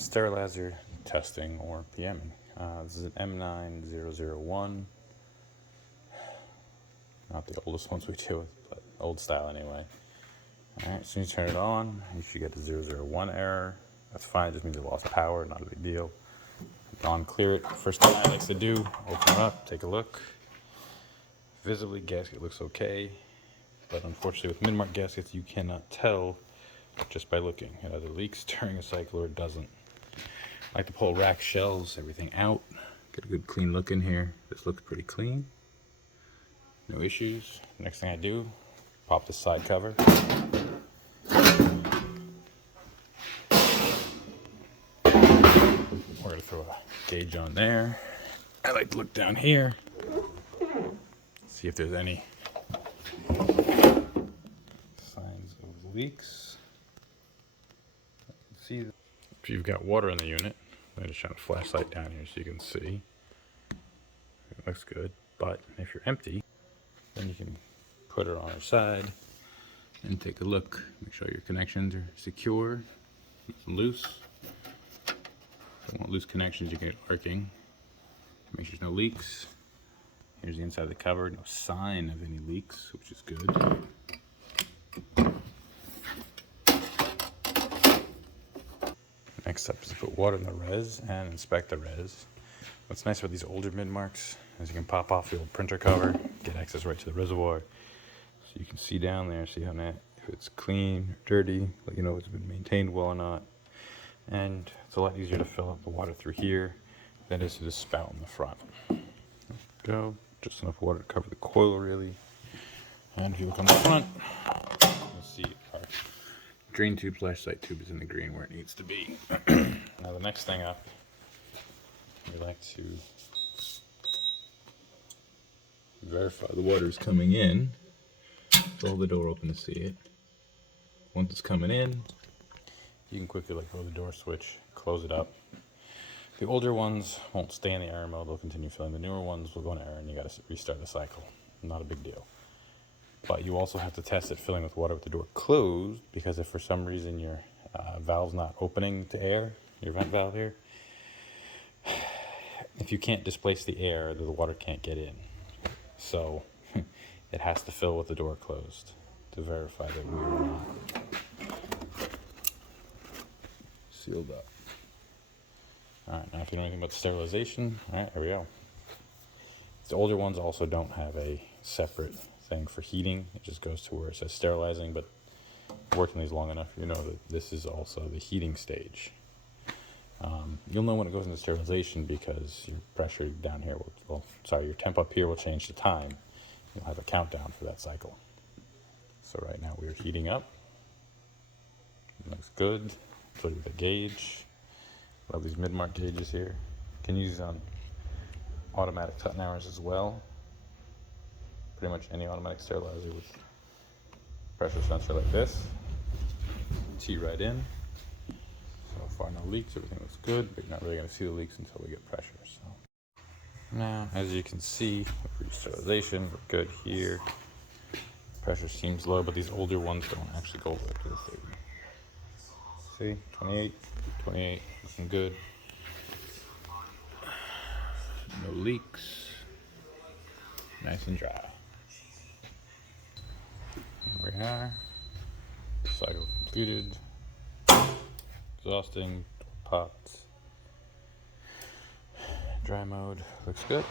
sterilizer testing or PMing. This is an M9 not the oldest ones we deal with, but old style anyway. Alright, as soon as you turn it on, you should get the 001 error. That's fine, it just means it lost power, not a big deal. Non-clear it. First thing I like to do, open it up, take a look. Visibly, gasket looks okay, but unfortunately with Midmark gaskets, you cannot tell just by looking. It either leaks during a cycle or it doesn't. I like to pull rack shelves, everything out, get a good clean look in here. This looks pretty clean. No issues. Next thing I do, pop the side cover. We're gonna throw a gauge on there. I like to look down here, see if there's any signs of leaks. See if you've got water in the unit. I'm just shine a flashlight down here so you can see. It looks good, but if you're empty, then you can put it on our side and take a look. Make sure your connections are secure, loose. If you want loose connections, you can get arcing. Make sure there's no leaks. Here's the inside of the cover. No sign of any leaks, which is good. Next up is to put water in the res and inspect the res. What's nice about these older Midmarks is you can pop off the old printer cover, get access right to the reservoir. So you can see down there, see how if it's clean or dirty, let you know if it's been maintained well or not. And it's a lot easier to fill up the water through here than it is to the spout in the front. Go, just enough water to cover the coil really. And if you look on the front, you'll see our drain tube / sight tube is in the green where it needs to be. Now the next thing up, we like to verify the water is coming in. Hold the door open to see it. Once it's coming in, you can quickly let go of the door switch, close it up. The older ones won't stay in the error mode, they'll continue filling. The newer ones will go in error and you gotta restart the cycle. Not a big deal. But you also have to test it filling with water with the door closed, because if for some reason your valve's not opening to air, your vent valve here, if you can't displace the air, the water can't get in. So it has to fill with the door closed to verify that we are not sealed up. Alright, now if you know anything about sterilization, alright, here we go. The older ones also don't have a separate thing for heating. It just goes to where it says sterilizing, but working these long enough, you know that this is also the heating stage. You'll know when it goes into sterilization because your pressure down here your temp up here will change the time. You'll have a countdown for that cycle. So right now we are heating up. It looks good. Play with the gauge. Love these Midmark gauges here. Can use on automatic Tuttenhours as well. Pretty much any automatic sterilizer with pressure sensor like this. Tee right in. So far no leaks, everything looks good, but you're not really going to see the leaks until we get pressure. So now, as you can see, with sterilization, we're good here. Pressure seems low, but these older ones don't actually go up to the 30. See, 28, looking good. No leaks. Nice and dry. Here we are. Cycle completed. Exhausting, popped. Dry mode looks good.